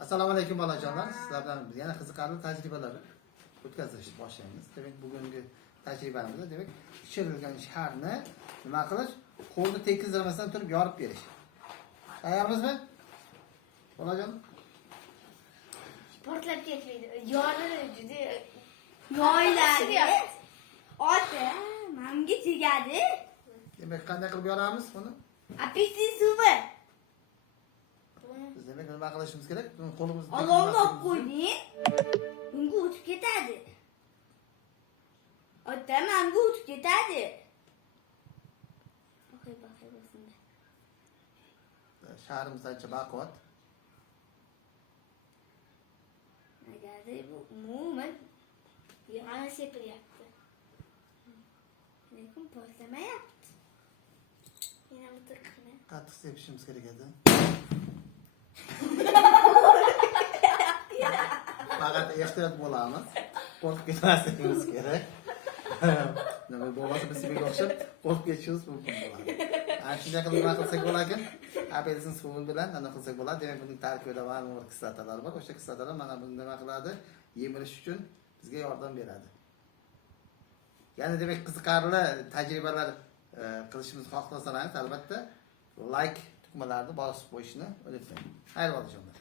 Assalomu alaykum bolajonlar. Sizlar bilan biz yana qiziqarli tajribalar o'tkazishni boshlaymiz. Demak, bugungi tajribamizda demak pishirilgan sharni nima qilish? Qo'lni tekizlamasdan turib yorib berish. Tayyormizmi? Bolajon? Portlab ketmaydi. Yoriladi juda. Yoyiladi. Ota, menga tegadi. Demak, qanday qilib yoramiz buni? Apelsin suvi. Biz demak nima qilishimiz kerak? Buni qo'limizni Olovni olib qo'ying. Bunga o'tib ketadi. Ota, menga o'tib ketadi. Bakay basında. Sharimiz ancha baquvvat. Negadir bu umuman Yana sepilyapti. lekin portlamayapti. Yana bitirqini. Qattiq sepishimiz kerak edi. Faqat ehtiyot bo'lamiz. Qo'rqib ketmasligimiz kerak. Nima bo'lmasa biz sizga o'xshab qo'rqib ketishimiz mumkin bo'ladi. Ana shunday qilib nima qilsak bo'larkan? Apelsin suvi bilan nima qilsak bo'ladi? Demak, buning tarkibida ma'lum bir kislotalar bor. O'sha kislotalar mana buni nima qiladi? Yemirish uchun bizga yordam beradi. Ya'ni demak qiziqarli tajribalar qilishimizni xohlasangiz, albatta like tugmalarini bosib qo'yishni unutmang. Xayr bolajonlar.